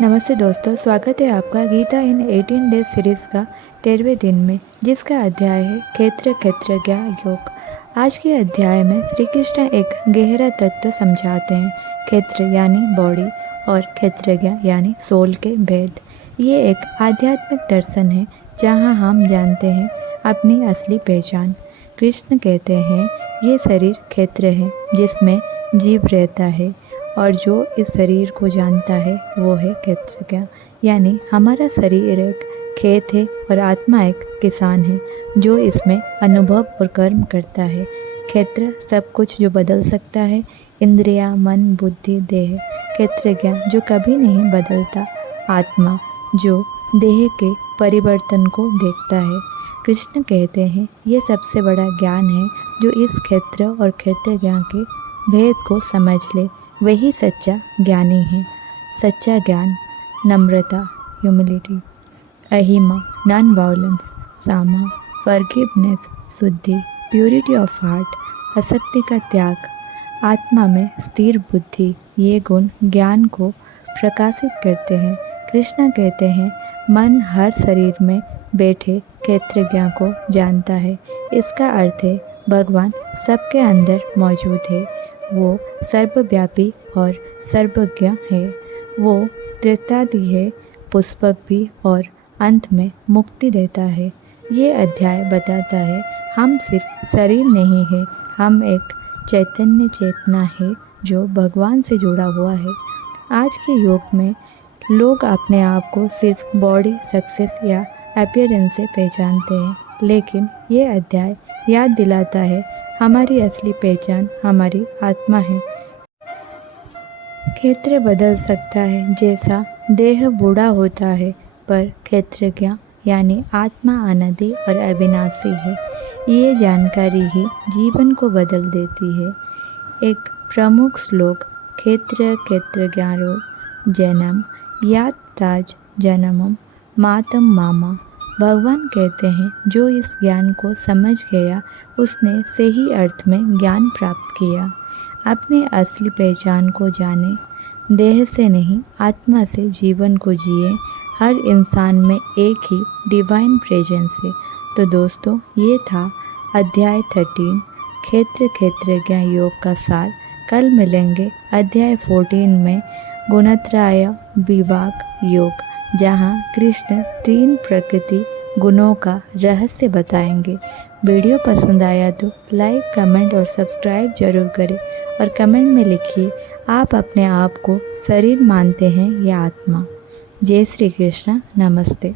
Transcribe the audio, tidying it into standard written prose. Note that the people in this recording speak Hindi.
नमस्ते दोस्तों, स्वागत है आपका गीता इन 18 डेज सीरीज़ का 13वें दिन में, जिसका अध्याय है क्षेत्र क्षेत्रज्ञ योग। आज के अध्याय में श्री कृष्ण एक गहरा तत्व समझाते हैं। क्षेत्र यानी बॉडी और क्षेत्रज्ञ यानी सोल के भेद। ये एक आध्यात्मिक दर्शन है जहाँ हम जानते हैं अपनी असली पहचान। कृष्ण कहते हैं ये शरीर क्षेत्र है जिसमें जीव रहता है, और जो इस शरीर को जानता है वो है क्षेत्रज्ञ। यानी हमारा शरीर एक खेत है और आत्मा एक किसान है जो इसमें अनुभव और कर्म करता है। क्षेत्र सब कुछ जो बदल सकता है, इंद्रियां, मन, बुद्धि, देह। क्षेत्रज्ञ जो कभी नहीं बदलता, आत्मा जो देह के परिवर्तन को देखता है। कृष्ण कहते हैं ये सबसे बड़ा ज्ञान है जो इस क्षेत्र और क्षेत्रज्ञ के भेद को समझ ले वही सच्चा ज्ञानी है। सच्चा ज्ञान नम्रता, ह्यूमिलिटी, अहिमा, नॉन वायलेंस, सामा, फॉरगिवनेस, शुद्धि, प्योरिटी ऑफ हार्ट, आसक्ति का त्याग, आत्मा में स्थिर बुद्धि, ये गुण ज्ञान को प्रकाशित करते हैं। कृष्ण कहते हैं मन हर शरीर में बैठे क्षेत्रज्ञ को जानता है। इसका अर्थ है भगवान सबके अंदर मौजूद है। वो सर्वव्यापी और सर्वज्ञ है। वो त्रितादि है, पुष्पक भी, और अंत में मुक्ति देता है। ये अध्याय बताता है हम सिर्फ शरीर नहीं है, हम एक चैतन्य चेतना है जो भगवान से जुड़ा हुआ है। आज के युग में लोग अपने आप को सिर्फ बॉडी, सक्सेस या अपीयरेंस से पहचानते हैं, लेकिन ये अध्याय याद दिलाता है हमारी असली पहचान हमारी आत्मा है। क्षेत्र बदल सकता है जैसा देह बूढ़ा होता है, पर क्षेत्रज्ञ यानी आत्मा अनादि और अविनाशी है। ये जानकारी ही जीवन को बदल देती है। एक प्रमुख श्लोक क्षेत्र क्षेत्रज्ञारो जन्म यात ताज जन्मम मातम मामा। भगवान कहते हैं जो इस ज्ञान को समझ गया उसने सही अर्थ में ज्ञान प्राप्त किया। अपने असली पहचान को जाने, देह से नहीं आत्मा से जीवन को जिए। हर इंसान में एक ही डिवाइन प्रेजेंस है। तो दोस्तों, ये था अध्याय 13 क्षेत्र क्षेत्रज्ञ योग का सार। कल मिलेंगे अध्याय 14 में गुणत्रय विभाग योग, जहाँ कृष्ण 3 प्रकृति गुणों का रहस्य बताएंगे। वीडियो पसंद आया तो लाइक, कमेंट और सब्सक्राइब जरूर करें, और कमेंट में लिखिए आप अपने आप को शरीर मानते हैं या आत्मा। जय श्री कृष्ण, नमस्ते।